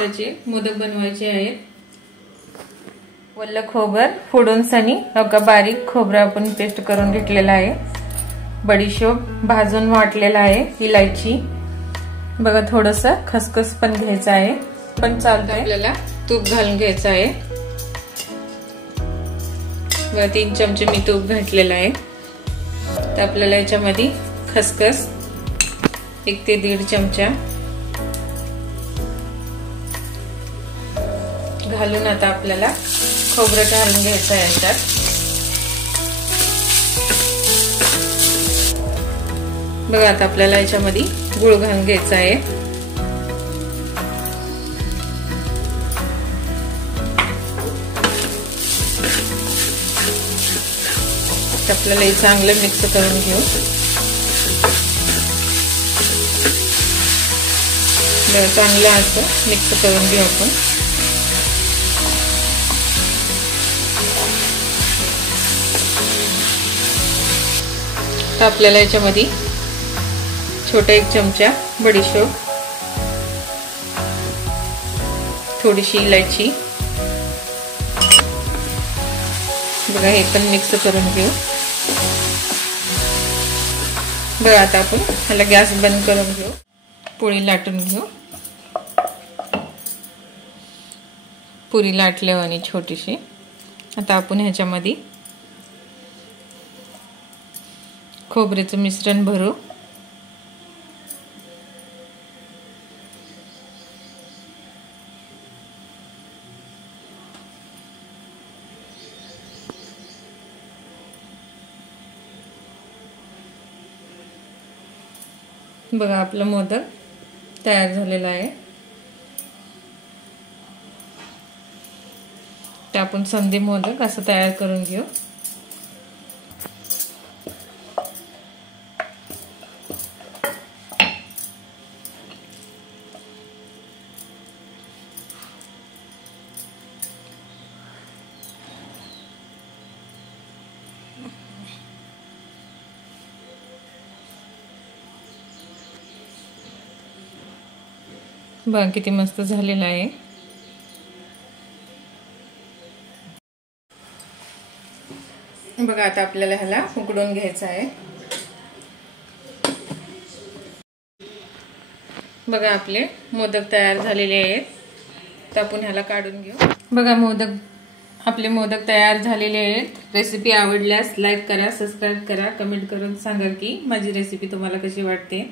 बेताचे मोदक बनवायचे आहेत। वल्ल खोबर फोडून सनी अका बारीक खोबरा आपण पेस्ट करून घेतलेला आहे। बडीशोप भाजून वाटलेला आहे। इलायची बघा, थोडंसं खसखस पण घ्यायचं आहे, पण चालतंय। आपल्याला तूप घालून घ्यायचं आहे। व 3 चमचे मी तूप घातलेलं आहे। तर आपल्याला याच्यामध्ये खसखस 1 ते 1.5 चमचा घालून आता आपल्याला खोबरं घालून घ्यायचं आहे याच्यात। बघा, आता आपल्याला याच्यामध्ये गूळ घालून घ्यायचा आहे। आपल्याला हे चांगलं मिक्स करून घेऊ। चांगलं असं मिक्स करून घेऊ आपण। आपल्याला याच्यामध्ये छोटा 1 चमचा बडीशोप, थोडीशी इलायची, बघा हे पण मिक्स करून घेऊ। बघा, आता आपण ह्याला गॅस बंद करून घेऊ। पोळी लाटून घेऊ। पुरी लाटल्यावानी छोटीशी। आता आपण ह्याच्यामध्ये खोबऱ्याचं मिश्रण भरू। बघा, आपला मोदक तयार झालेला आहे। ते आपण संधी मोदक असं तयार करून घेऊ। बघा किती मस्त झालेला आहे। बघा, आता आपल्याला ह्याला उकडून घ्यायचं आहे। बघा, आपले मोदक तयार झालेले आहेत। तर आपण ह्याला काढून घेऊ। बघा, आपले मोदक तयार झालेले आहेत। रेसिपी आवडल्यास लाईक करा, सबस्क्राइब करा, कमेंट करून सांगा की माझी रेसिपी तुम्हाला कशी वाटते।